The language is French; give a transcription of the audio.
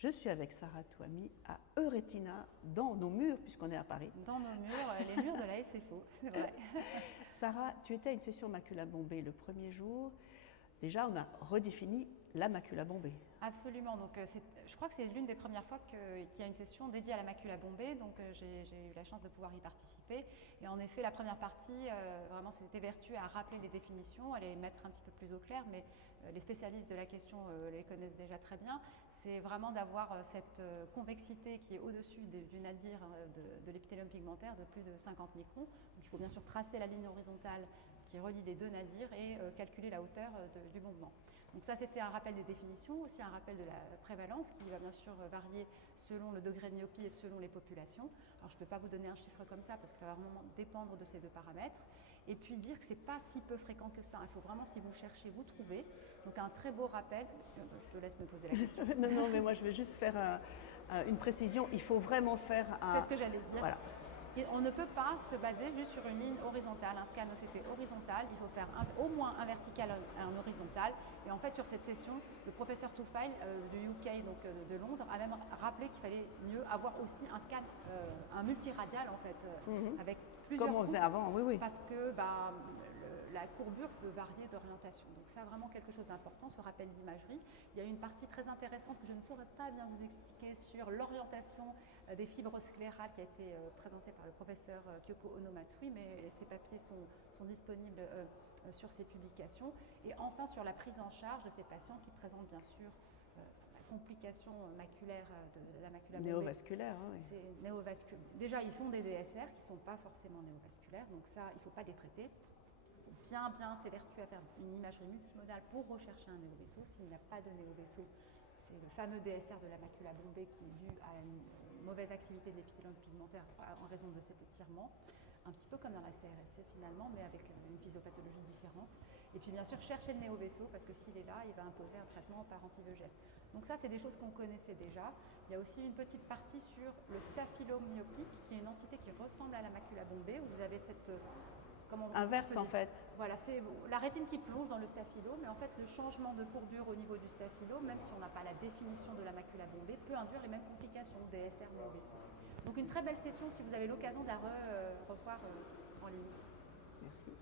Je suis avec Sarah Touami à Euretina, dans nos murs, puisqu'on est à Paris. Dans nos murs, les murs de la SFO, c'est vrai. Sarah, tu étais à une session macula bombée le premier jour. Déjà, on a redéfini la macula bombée. Absolument. Donc, je crois que c'est l'une des premières fois qu'il y a une session dédiée à la macula bombée. Donc, j'ai eu la chance de pouvoir y participer. Et en effet, la première partie, vraiment, c'était vertu à rappeler les définitions, à les mettre un petit peu plus au clair. Mais les spécialistes de la question les connaissent déjà très bien. C'est vraiment d'avoir cette convexité qui est au-dessus du nadir de l'épithélium pigmentaire de plus de 50 microns. Donc, il faut bien sûr tracer la ligne horizontale qui relie les deux nadirs et calculer la hauteur du bombement. Donc ça, c'était un rappel des définitions, aussi un rappel de la prévalence qui va bien sûr varier selon le degré de myopie et selon les populations. Alors je ne peux pas vous donner un chiffre comme ça parce que ça va vraiment dépendre de ces deux paramètres. Et puis dire que ce n'est pas si peu fréquent que ça. Il faut vraiment, si vous cherchez, vous trouver. Donc un très beau rappel. Je te laisse me poser la question. Non, mais moi je vais juste faire une précision. Il faut vraiment faire un... C'est ce que j'allais dire. Voilà. Et on ne peut pas se baser juste sur une ligne horizontale, un scan OCT horizontal, il faut faire au moins un vertical et un horizontal. Et en fait, sur cette session, le professeur Tufayl du UK, donc de Londres, a même rappelé qu'il fallait mieux avoir aussi un scan, un multiradial en fait, avec plusieurs Comme on faisait avant, oui, oui. Parce que la courbure peut varier d'orientation. Donc ça, vraiment quelque chose d'important, ce rappel d'imagerie. Il y a une partie très intéressante que je ne saurais pas bien vous expliquer sur l'orientation des fibres sclérales qui a été présentée par le professeur Kyoko Onomatsui, mais ces papiers sont disponibles sur ces publications. Et enfin, sur la prise en charge de ces patients qui présentent bien sûr la complication maculaire de la macula bombée. Néovasculaire, hein, oui. C'est néovasculaire. Déjà, ils font des DSR qui ne sont pas forcément néovasculaires, donc ça, il ne faut pas les traiter. Il faut bien s'évertuer à faire une imagerie multimodale pour rechercher un néovaisseau. S'il n'y a pas de néovaisseau, c'est le fameux DSR de la macula bombée qui est dû à une mauvaise activité de l'épithélium pigmentaire en raison de cet étirement, un petit peu comme dans la CRSC finalement, mais avec une physiopathologie différente. Et puis bien sûr, chercher le néovaisseau, parce que s'il est là, il va imposer un traitement par antivogène. Donc ça, c'est des choses qu'on connaissait déjà. Il y a aussi une petite partie sur le staphylome myopique, qui est une entité qui ressemble à la macula bombée, où vous avez cette... Inverse en fait. Voilà, c'est la rétine qui plonge dans le staphylome, mais en fait le changement de courbure au niveau du staphylome, même si on n'a pas la définition de la macula bombée, peut induire les mêmes complications, DSR, néovaisseau. Donc une très belle session si vous avez l'occasion de la revoir en ligne. Merci.